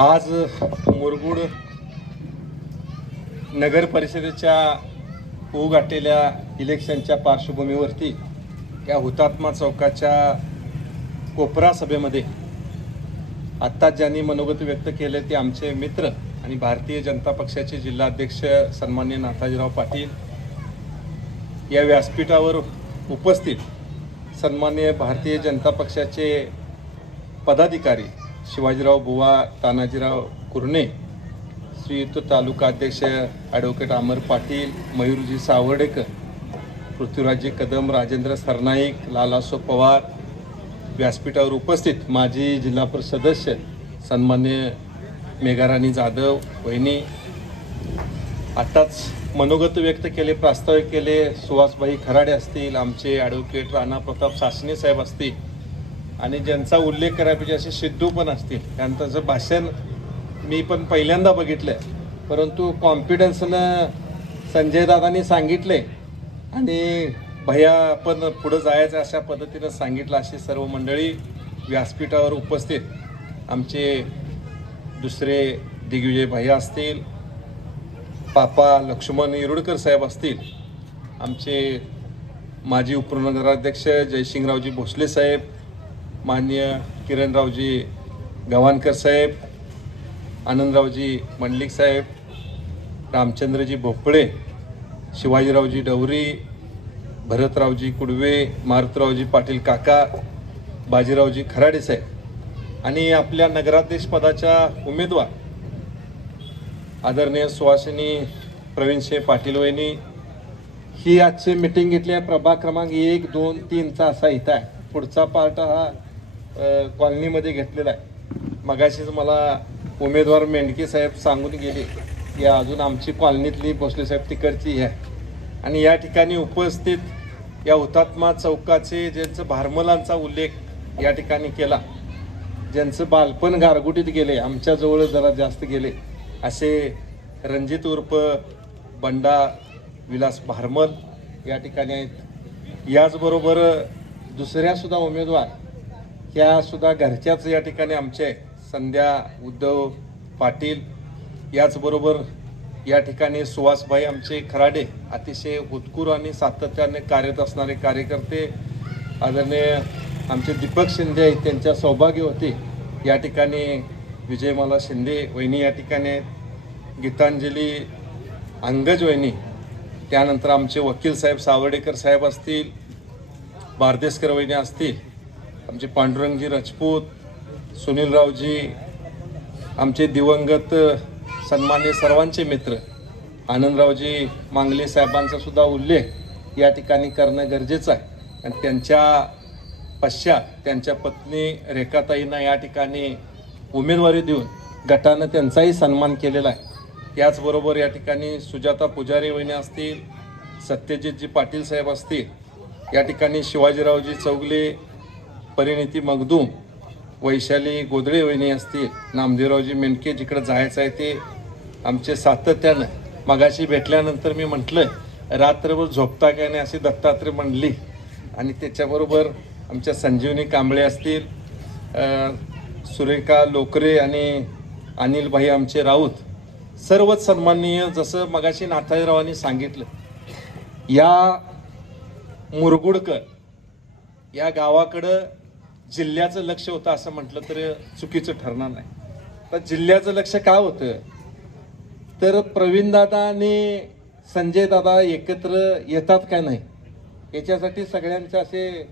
आज मुरगुड नगर परिषदेच्या होऊ घातलेल्या इलेक्शनच्या पार्श्वभूमीवरती या हुतात्मा चौकाच्या कोपरा सभेमध्ये आत्ता ज्यांनी मनोगत व्यक्त केले ते आमचे मित्र आणि भारतीय जनता पक्षाचे जिल्हाध्यक्ष सन्माननीय नाथाजीराव पाटील, या व्यासपीठावर उपस्थित सन्माननीय भारतीय जनता पक्षाचे पदाधिकारी शिवाजीराव बुवा तानाजीराव कुरणे, श्रीयुत तालुका अध्यक्ष ॲडव्होकेट अमर पाटील, मयूरजी सावर्डेकर, पृथ्वीराजजी कदम, राजेंद्र सरनाईक, लालासो पवार, व्यासपीठावर उपस्थित माजी जिल्हा परिषद सदस्य सन्मान्य मेघाराणी जाधव वहिनी, आताच मनोगत व्यक्त केले, प्रास्ताविक केले सुहासभाई खराडे असतील, आमचे ॲडव्होकेट राणा प्रताप सासणे साहेब असतील आणि ज्यांचा उल्लेख करायपाहिजे असे सिद्धू पण असतील. त्यांचं भाषण मी पण पहिल्यांदा बघितलं, परंतु कॉन्फिडन्सनं संजय दादांनी सांगितले आणि भैया पण पुढं जायचं अशा पद्धतीनं सांगितलं. अशी सर्व मंडळी व्यासपीठावर उपस्थित आमचे दुसरे दिग्विजय भैया असतील, पापा लक्ष्मण येरुडकर साहेब असतील, आमचे माजी उपनगराध्यक्ष जयसिंगरावजी भोसले साहेब, माननीय किरणरावजी गव्हाणकर साहेब, आनंदरावजी मंडलिक साहेब, रामचंद्रजी भोपळे, शिवाजीरावजी डवरी, भरतरावजी कुडवे, मारुतरावजी पाटील काका, बाजीरावजी खराडे साहेब आणि आपल्या नगराध्यक्ष पदाच्या उमेदवार आदरणीय सुहासिनी प्रवीणशे पाटील वहिनी, ही आजची मीटिंग घेतली आहे. प्रभाग क्रमांक 1, 2, 3चा असा इथं आहे. पुढचा पार्ट हा कॉलनीमध्ये घेतलेला आहे. मगाशीच मला उमेदवार मेंढके साहेब सांगून गेले की अजून आमची कॉलनीतली भोसले साहेब तिकडची आहे. आणि या ठिकाणी उपस्थित या हुतात्मा चौकाचे ज्यांचं भारमलांचा उल्लेख या ठिकाणी केला, ज्यांचं बालपण गारगुटीत गेले, आमच्याजवळ जरा जास्त गेले, असे रणजित उर्फ बंडा विलास भारमल या ठिकाणी आहेत. याचबरोबर दुसऱ्यासुद्धा उमेदवार ह्यासुद्धा घरच्याच या ठिकाणी आमचे संध्या उद्धव पाटील. याचबरोबर या ठिकाणी सुहासभाई आमचे खराडे, अतिशय उत्कूर आणि सातत्याने कार्यरत असणारे कार्यकर्ते, आदरणीय आमचे दीपक शिंदे आहेत, त्यांच्या सौभाग्य होते या ठिकाणी विजयमाला शिंदे वहिनी या ठिकाणी आहेत, गीतांजली अंगज वहिनी, त्यानंतर आमचे वकील साहेब सावर्डेकर साहेब असतील, बारदेसकर वहिनी असतील, आमचे पांडुरंगजी राजपूत, सुनीलरावजी, आमचे दिवंगत सन्मान्य सर्वांचे मित्र आनंदरावजी मांगले साहेबांचा सुद्धा उल्लेख या ठिकाणी करणं गरजेचं आहे. आणि त्यांच्या पश्चात त्यांच्या पत्नी रेखाताईंना या ठिकाणी उमेदवारी देऊन गटानं त्यांचाही सन्मान केलेला आहे. याचबरोबर या ठिकाणी सुजाता पुजारी वहिनी असतील, सत्यजितजी पाटील साहेब असतील, या ठिकाणी शिवाजीरावजी चौगले, परिणिती मगदूम, वैशाली गोदळे वहिनी असतील, नामदेवरावजी मेनके, जिकडं जायचं आहे ते आमचे सातत्यानं. मगाशी भेटल्यानंतर मी म्हटलं रात्रभर झोपता काय नाही अशी दत्तात्रय मंडली, आणि त्याच्याबरोबर आमच्या संजीवनी कांबळे असतील, सुरेखा लोकरे आणि अनिलभाई आमचे राऊत, सर्वच सन्माननीय. जसं मगाशी नाथाजीरावांनी सांगितलं, या मुरगुडकर या गावाकडं जिल्ह्याचं लक्ष होतं असं म्हटलं तर चुकीचं ठरणार नाही. तर जिल्ह्याचं लक्ष काय होतं तर प्रवीणदादा आणि संजयदादा एकत्र येतात काय नाही याच्यासाठी सगळ्यांचे असे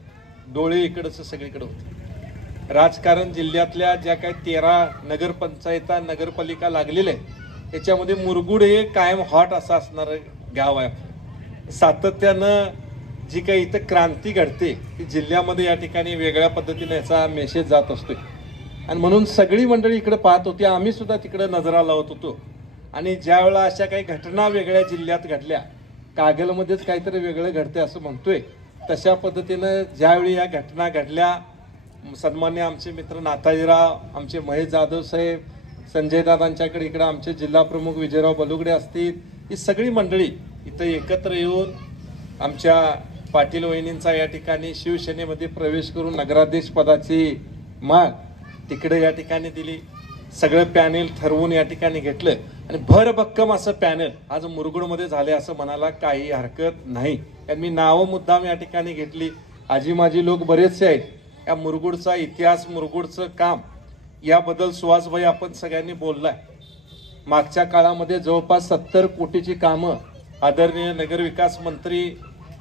डोळे इकडचं सगळीकडे होते. राजकारण जिल्ह्यातल्या ज्या काही 13 नगरपंचायता नगरपालिका लागलेल्या आहेत याच्यामध्ये मुरगुड हे कायम हॉट असं असणारं गाव आहे. सातत्यानं जी काही इथं क्रांती घडते ती जिल्ह्यामध्ये या ठिकाणी वेगळ्या पद्धतीने याचा मेसेज जात असतो आणि म्हणून सगळी मंडळी इकडे पाहत होती, आम्ही सुद्धा तिकडे नजरा लावत होतो. आणि ज्यावेळेला अशा काही घटना वेगळ्या जिल्ह्यात घडल्या, कागलमध्येच काहीतरी वेगळं घडते असं म्हणतोय, तशा पद्धतीनं ज्यावेळी या घटना घडल्या, सन्मान्य आमचे मित्र नाथाजीराव, आमचे महेश जाधव साहेब, संजय दादांच्याकडे इकडं आमचे जिल्हा प्रमुख विजयराव बलुगडे असतील, ही सगळी मंडळी इथं एकत्र येऊन आमच्या पाटील वहिनींचा या ठिकाणी शिवसेनेमध्ये प्रवेश करून नगराध्यक्ष पदाची माग तिकडे या ठिकाणी दिली. सगळं पॅनेल ठरवून या ठिकाणी घेतलं आणि भरभक्कम असं पॅनेल आज मुरगुडमध्ये झाले असं म्हणायला काही हरकत नाही. कारण मी नावं मुद्दाम या ठिकाणी घेतली. आजी माझी लोक बरेचसे आहेत. या मुरगुडचा इतिहास, मुरगुडचं काम याबद्दल सुहासभाई आपण सगळ्यांनी बोललाय. मागच्या काळामध्ये जवळपास 70 कोटीची कामं आदरणीय नगरविकास मंत्री,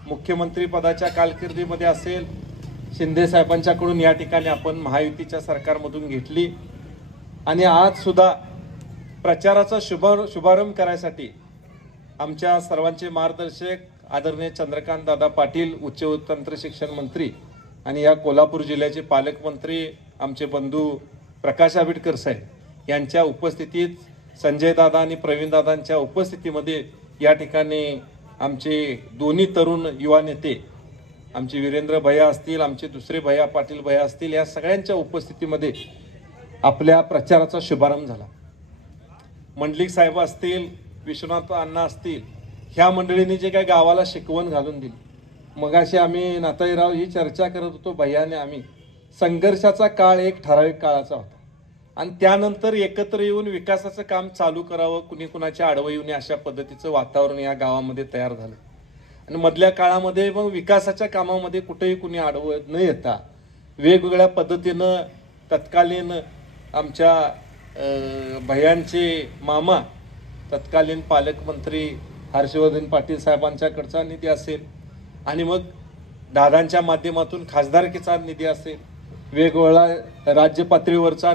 मुख्यमंत्री पदाच्या कारकिर्दीमध्ये असेल, शिंदे साहेबांच्याकडून या ठिकाणी आपण महायुतीच्या सरकारमधून घेतली. आणि आज सुद्धा प्रचाराचा शुभारंभ करायसाठी आमच्या सर्वांचे मार्गदर्शक आदरणीय चंद्रकांत दादा पाटील, उच्च व तंत्र शिक्षण मंत्री, आणि या कोल्हापूर जिल्ह्याचे पालकमंत्री आमचे बंधू प्रकाश आंबेडकर साहेब यांच्या उपस्थितीत, संजय दादा आणि प्रवीण दादांच्या उपस्थितीमध्ये या ठिकाणी आमचे दोन्ही तरुण युवा नेते, आमचे वीरेंद्र भैया असतील, आमचे दुसरे भैया पाटील भैया असतील, या सगळ्यांच्या उपस्थितीमध्ये आपल्या प्रचाराचा शुभारंभ झाला. मंडलिक साहेब असतील, विश्वनाथ अण्णा असतील, ह्या मंडळींनी जे काही गावाला शिकवण घालून दिली. मगाशी आम्ही नाताईराव ही चर्चा करत होतो भैयाने, आम्ही संघर्षाचा काळ एक ठराविक काळाचा होता आणि त्यानंतर एकत्र येऊन विकासाचं काम चालू करावं, कुणी कुणाच्या आडवं येऊ नये अशा पद्धतीचं वातावरण या गावामध्ये तयार झालं. आणि मधल्या काळामध्ये मग विकासाच्या कामामध्ये कुठेही कुणी आडवं न येता वेगवेगळ्या पद्धतीनं तत्कालीन आमच्या भैयांचे मामा, तत्कालीन पालकमंत्री हर्षवर्धन पाटील साहेबांच्याकडचा निधी असेल आणि मग दादांच्या माध्यमातून खासदारकीचा निधी असेल, वेगवेगळा राज्य पातळीवरचा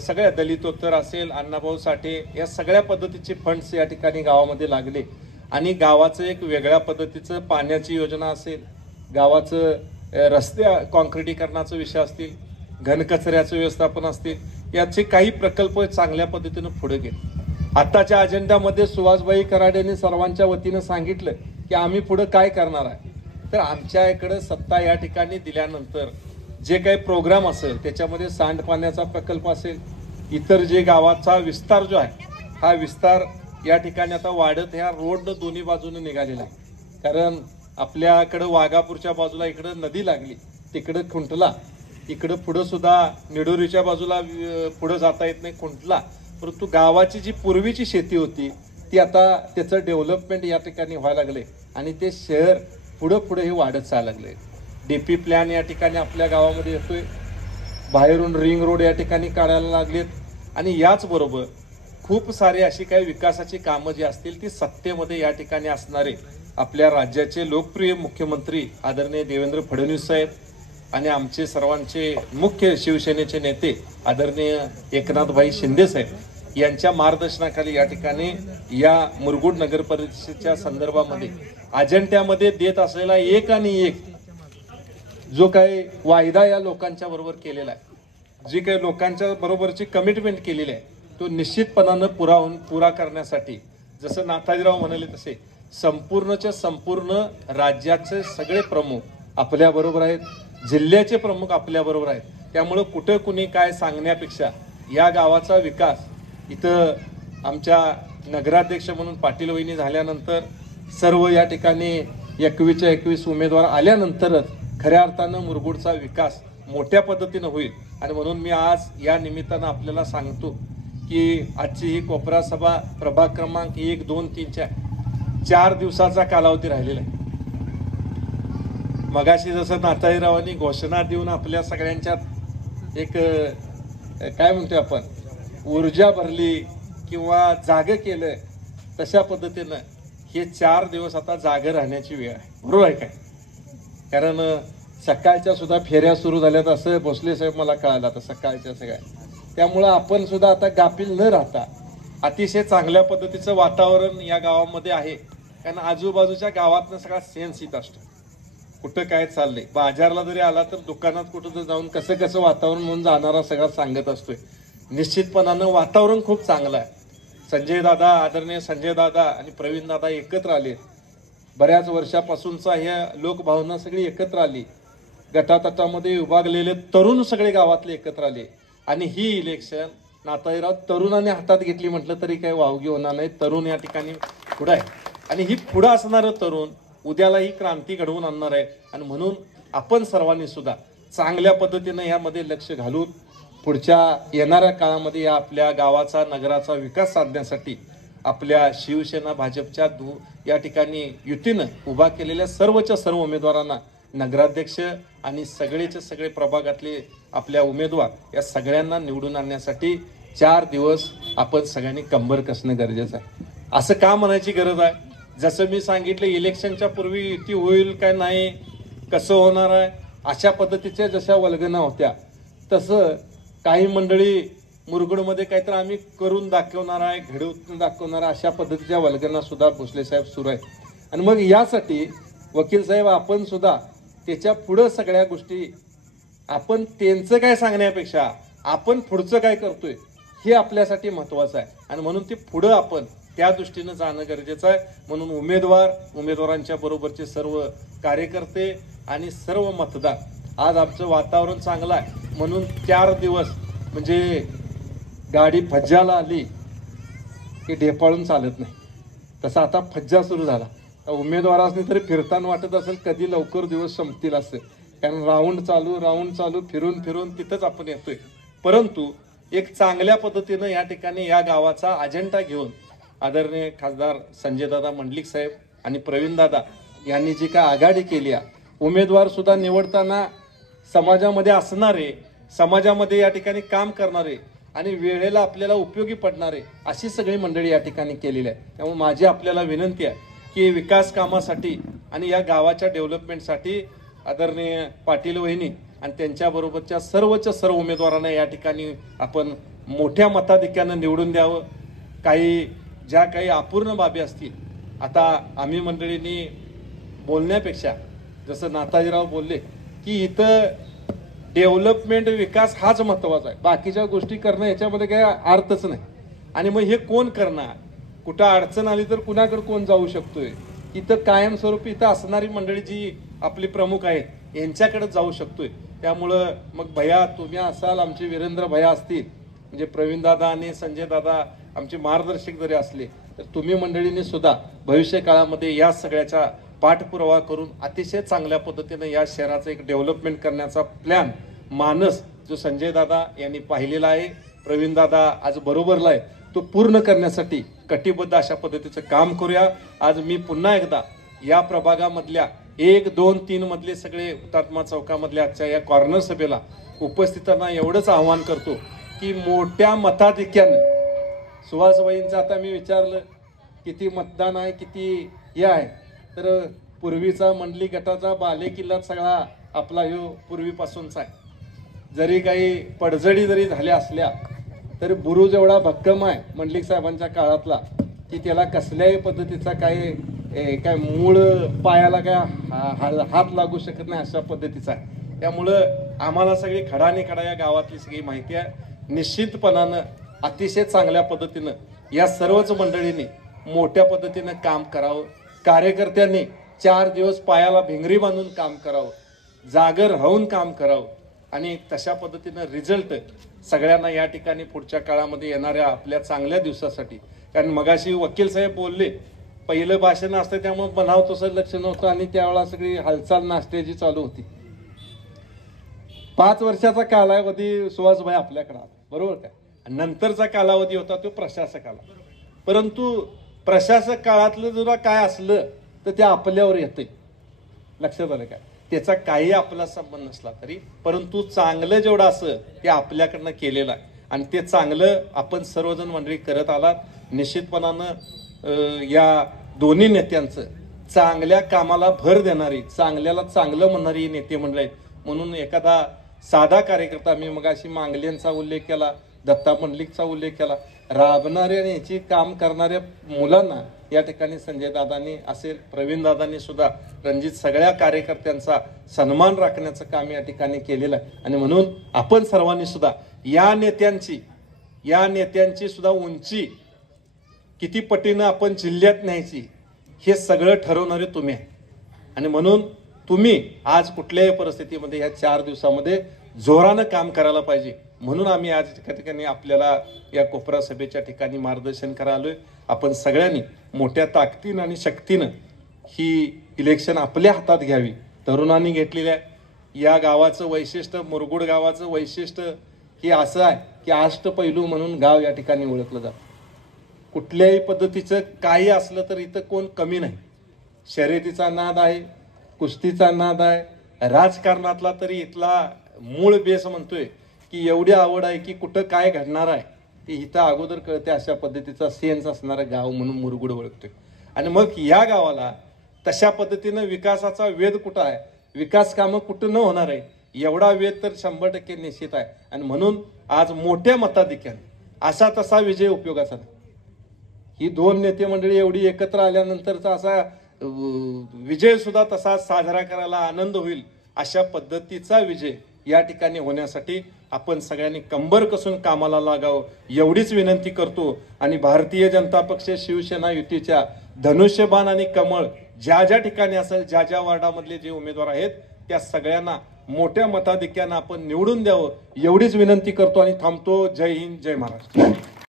सगळ्या दलितोत्तर असेल, अण्णाभाऊ साठे, या सगळ्या पद्धतीचे फंड्स या ठिकाणी गावामध्ये लागले. आणि गावाचं एक वेगळ्या पद्धतीचं पाण्याची योजना असेल, गावाचं रस्ते कॉन्क्रिटीकरणाचा विषय असतील, घनकचऱ्याचं व्यवस्थापन असतील, याचे काही प्रकल्प चांगल्या पद्धतीनं पुढे गेले. आताच्या अजेंड्यामध्ये सुहासभाई कराडेंनी सर्वांच्या वतीनं सांगितलं की आम्ही पुढे काय करणार आहे. तर आमच्या इकडे सत्ता या ठिकाणी दिल्यानंतर जे काही प्रोग्राम असेल त्याच्यामध्ये सांडपाण्याचा प्रकल्प असेल, इतर जे गावाचा विस्तार जो आहे, हा विस्तार या ठिकाणी आता वाढत ह्या रोडनं दोन्ही बाजूने निघालेला आहे. कारण आपल्याकडं वाघापूरच्या बाजूला इकडं नदी लागली, तिकडं खुंटला, इकडं पुढं सुद्धा निडोरीच्या बाजूला पुढं जाता येत नाही खुंटला. परंतु गावाची जी पूर्वीची शेती होती ती आता त्याचं डेव्हलपमेंट या ठिकाणी व्हायला लागले आणि ते शहर पुढं पुढे हे वाढत चाललं लागले. DP प्लॅन या ठिकाणी आपल्या गावामध्ये येतोय, बाहेरून रिंग रोड या ठिकाणी काढायला लागलेत. आणि याचबरोबर खूप सारी अशी काही विकासाची कामं जी असतील ती सत्तेमध्ये या ठिकाणी असणारे आपल्या राज्याचे लोकप्रिय मुख्यमंत्री आदरणीय देवेंद्र फडणवीस साहेब आणि आमचे सर्वांचे मुख्य शिवसेनेचे नेते आदरणीय एकनाथभाई शिंदे साहेब यांच्या मार्गदर्शनाखाली या ठिकाणी या मुरगुड नगर परिषदेच्या संदर्भामध्ये अजेंड्यामध्ये देत असलेला एक आणि एक जो काही वायदा या लोकांच्या बरोबर केलेला आहे, जी काही लोकांच्या बरोबरची कमिटमेंट केलेली आहे, तो निश्चितपणानं पुरा करण्यासाठी जसं नाथाजीराव म्हणाले तसे संपूर्णच्या संपूर्ण राज्याचे सगळे प्रमुख आपल्याबरोबर आहेत, जिल्ह्याचे प्रमुख आपल्याबरोबर आहेत. त्यामुळं कुठं कुणी काय सांगण्यापेक्षा या गावाचा विकास इथं आमच्या नगराध्यक्ष म्हणून पाटील वहिनी झाल्यानंतर सर्व या ठिकाणी 21च्या 21 उमेदवार आल्यानंतरच खऱ्या अर्थानं मुरगुडचा विकास मोठ्या पद्धतीनं होईल. आणि म्हणून मी आज या निमित्तानं आपल्याला सांगतो की आजची ही कोपरा सभा प्रभाग क्रमांक 1, 2, 3च्या 4 दिवसाचा कालावधी राहिलेला आहे. मगाशी जसं नाताईरावांनी घोषणा देऊन आपल्या सगळ्यांच्यात एक काय म्हणतोय आपण ऊर्जा भरली किंवा जागं केलं, तशा पद्धतीनं हे 4 दिवस आता जागं राहण्याची वेळ आहे. बरोबर आहे काय? कारण सकाळच्या सुद्धा फेऱ्या सुरू झाल्यात असं भोसले साहेब मला कळालं आता सकाळच्या सगळ्या. त्यामुळं आपण सुद्धा आता गाफील न राहता अतिशय चांगल्या पद्धतीचं वातावरण या गावामध्ये आहे. कारण आजूबाजूच्या गावातनं सगळा सेन्स येत असतो, कुठं काय चाललंय. बाजारला जरी आला तर दुकानात कुठं तर जाऊन कसं कसं वातावरण म्हणून जाणारा सगळा सांगत असतोय. निश्चितपणानं वातावरण खूप चांगलं आहे. संजय दादा, आदरणीय संजय दादा आणि प्रवीण दादा एकत्र आले. बऱ्याच वर्षापासूनचा ह्या लोकभावना सगळी एकत्र आली. गटातटामध्ये विभागलेले तरुण सगळे गावातले एकत्र आले आणि ही इलेक्शन नाताईराव तरुणाने हातात घेतली म्हटलं तरी काही वावगी होणार नाही. तरुण या ठिकाणी पुढं आहे आणि ही पुढं असणारं तरुण उद्याला ही क्रांती घडवून आणणार आहे. आणि म्हणून आपण सर्वांनी सुद्धा चांगल्या पद्धतीनं यामध्ये लक्ष घालून पुढच्या येणाऱ्या काळामध्ये या आपल्या गावाचा नगराचा विकास साधण्यासाठी आपल्या शिवसेना भाजपच्या या ठिकाणी युतीनं उभा केलेल्या सर्वच्या सर्व उमेदवारांना नगराध्यक्ष आणि सगळेचे सगळे प्रभागातले आपल्या उमेदवार या सगळ्यांना निवडून आणण्यासाठी 4 दिवस आपण सगळ्यांनी कंबर कसणं गरजेचं आहे. असं का म्हणायची गरज आहे? जसं मी सांगितलं, इलेक्शनच्या पूर्वी युती होईल काय नाही, कसं होणार आहे, अशा पद्धतीच्या जशा वल्गना होत्या, तसं काही मंडळी मुरगुडमध्ये काहीतरी आम्ही करून दाखवणार आहे, घडवून दाखवणार आहे, अशा पद्धतीच्या वल्गना सुद्धा भोसले साहेब सुरू आहेत. आणि मग यासाठी वकील साहेब आपण सुद्धा त्याच्या पुढं सगळ्या गोष्टी आपण त्यांचं काय सांगण्यापेक्षा आपण पुढचं काय करतोय हे आपल्यासाठी महत्त्वाचं आहे. आणि म्हणून ते पुढं आपण त्या दृष्टीनं जाणं गरजेचं आहे. म्हणून उमेदवारांच्या बरोबरचे सर्व कार्यकर्ते आणि सर्व मतदार, आज आमचं वातावरण चांगलं आहे म्हणून 4 दिवस म्हणजे गाडी फज्जाला आली की ढेपाळून चालत नाही, तसं आता फज्जा सुरू झाला. उमेदवारांनी तरी फिरताना वाटत असेल कधी लवकर दिवस संपतील असं, कारण राऊंड चालू फिरून तिथंच आपण येतोय. परंतु एक चांगल्या पद्धतीनं या ठिकाणी या गावाचा अजेंडा घेऊन आदरणीय खासदार संजयदादा मंडलिक साहेब आणि प्रवीणदादा यांनी जी काय आघाडी केली आहे, उमेदवार सुद्धा निवडताना समाजामध्ये असणारे, समाजामध्ये या ठिकाणी काम करणारे आणि वेळेला आपल्याला उपयोगी पडणारे अशी सगळी मंडळी या ठिकाणी केलेली आहे. त्यामुळे माझी आपल्याला विनंती आहे की विकास कामासाठी आणि या गावाच्या डेव्हलपमेंटसाठी आदरणीय पाटील वहिनी आणि त्यांच्याबरोबरच्या सर्वच्या सर्व उमेदवारांना या ठिकाणी आपण मोठ्या मताधिक्यानं निवडून द्यावं. ज्या काही अपूर्ण बाबी असतील, आता आम्ही मंडळींनी बोलण्यापेक्षा जसं नाताजीराव बोलले की इथं डेव्हलपमेंट विकास हाच महत्त्वाचा आहे, बाकीच्या गोष्टी करणं याच्यामध्ये काही अर्थच नाही. आणि मग हे कोण करणार? कुठं अडचण आली तर कुणाकडे कोण जाऊ शकतोय? इथं कायमस्वरूपी इथं असणारी मंडळी जी आपली प्रमुख आहेत यांच्याकडे जाऊ शकतोय. त्यामुळं मग भैया तुम्ही असाल, आमचे वीरेंद्र भैया असतील, म्हणजे प्रवीणदादा आणि संजयदादा आमचे मार्गदर्शक जरी असले तर तुम्ही मंडळींनी सुद्धा भविष्य काळामध्ये या सगळ्याचा पाठपुरावा करून अतिशय चांगल्या पद्धतीनं या शहराचं एक डेव्हलपमेंट करण्याचा प्लॅन मानस जो संजयदादा यांनी पाहिलेला आहे, प्रवीणदादा आज बरोबरला आहे, तो पूर्ण करण्यासाठी कटिबद्ध अशा पद्धतीचं काम करूया. आज मी पुन्हा एकदा या प्रभागामधल्या 1, 2, 3 मधले सगळे हुतात्मा चौकामधल्या आजच्या या कॉर्नर सभेला उपस्थितांना एवढंच आवाहन करतो की मोठ्या मताधिक्यानं सुहासबाईंचं आता मी विचारलं किती मतदान आहे, किती हे आहे, तर पूर्वीचा मंडली गटाचा बाले किल्ला सगळा आपला ह्यो पूर्वीपासूनचा आहे. जरी काही पडझडी जरी झाल्या असल्या तरी बुरुज एवढा भक्कम आहे मंडलिक साहेबांच्या काळातला की त्याला कसल्याही पद्धतीचा काय मूळ पायाला काय हात लागू शकत नाही अशा पद्धतीचा आहे. त्यामुळं आम्हाला सगळी खडानी खडा या गावातली सगळी माहिती आहे. निश्चितपणानं अतिशय चांगल्या पद्धतीनं या सर्वच मंडळींनी मोठ्या पद्धतीनं काम करावं. कार्यकर्त्यांनी 4 दिवस पायाला भिंगरी बांधून काम करावं, जागर राहून काम करावं आणि तशा पद्धतीनं रिझल्ट सगळ्यांना या ठिकाणी पुढच्या काळामध्ये येणाऱ्या आपल्या चांगल्या दिवसासाठी. कारण मगाशी वकील साहेब बोलले, पहिलं भाषण असतं त्यामुळे बनाव तसं लक्ष नव्हतं आणि त्यावेळेला सगळी हालचाल नाश्त्याची चालू होती. 5 वर्षाचा कालावधी सुहासभाई आपल्याकडे आला, बरोबर काय? नंतरचा कालावधी होता तो प्रशासकाला. परंतु प्रशासक काळातलं जरा काय असलं तर ते आपल्यावर येते, लक्षात आलं काय? त्याचा काही आपला संबंध नसला तरी, परंतु चांगलं जेवढं असं ते आपल्याकडनं केलेलं आहे आणि ते चांगलं आपण सर्वजण मंडळी करत आलात. निश्चितपणानं या दोन्ही नेत्यांचं चांगल्या कामाला भर देणारी, चांगल्याला चांगलं म्हणणारी नेते मंडळी आहेत. म्हणून एखादा साधा कार्यकर्ता, मी मगाशी मांगलेंचा उल्लेख केला, दत्ता मंडलिकचा उल्लेख केला, राबणाऱ्या आणि याची काम करणाऱ्या मुलांना या ठिकाणी संजयदादांनी असेल, प्रवीणदादांनी सुद्धा रणजित सगळ्या कार्यकर्त्यांचा सन्मान राखण्याचं काम या ठिकाणी केलेलं आहे. आणि म्हणून आपण सर्वांनी सुद्धा या नेत्यांची सुद्धा उंची किती पटीनं आपण जिल्ह्यात न्यायची हे सगळं ठरवणारे तुम्ही आहे. आणि म्हणून तुम्ही आज कुठल्याही परिस्थितीमध्ये या 4 दिवसामध्ये जोरानं काम करायला पाहिजे. म्हणून आम्ही आज एका ठिकाणी आपल्याला या कोपरा सभेच्या ठिकाणी मार्गदर्शन करायला आलोय. आपण सगळ्यांनी मोठ्या ताकदीनं आणि शक्तीनं ही इलेक्शन आपल्या हातात घ्यावी. तरुणांनी घेतलेल्या या गावाचं वैशिष्ट्य, मुरगुड गावाचं वैशिष्ट्य की असं आहे की अष्टपैलू म्हणून गाव या ठिकाणी ओळखलं जातं. कुठल्याही पद्धतीचं काही असलं तर इथं कोण कमी नाही. शर्यतीचा नाद आहे, कुस्तीचा नाद आहे, राजकारणातला तरी इथला मूळ बेस म्हणतोय की एवढी आवड आहे की कुठं काय घडणार आहे ते इथं अगोदर कळते. अशा पद्धतीचा सेन्स असणारं गाव म्हणून मुरगुड ओळखतोय. आणि मग या गावाला तशा पद्धतीनं विकासाचा वेध कुठं आहे, विकास कामं कुठं न होणार आहे एवढा वेध तर 100% निश्चित आहे. आणि म्हणून आज मोठ्या मताधिक्याने असा तसा विजय उपयोगाचा नाही. ही दोन नेते मंडळी एवढी एकत्र आल्यानंतरचा असा विजय सुद्धा तसा साजरा करायला आनंद होईल अशा पद्धतीचा विजय या ठिकाणी होण्यासाठी आपण सगळ्यांनी कंबर कसून कामाला लागावं एवढीच विनंती करतो. आणि भारतीय जनता पक्ष शिवसेना युतीच्या धनुष्यबाण आणि कमळ ज्या ज्या ठिकाणी असेल, ज्या ज्या वार्डामधले जे उमेदवार आहेत त्या सगळ्यांना मोठ्या मताधिक्यानं आपण निवडून द्यावं एवढीच विनंती करतो आणि थांबतो. जय हिंद, जय महाराष्ट्र.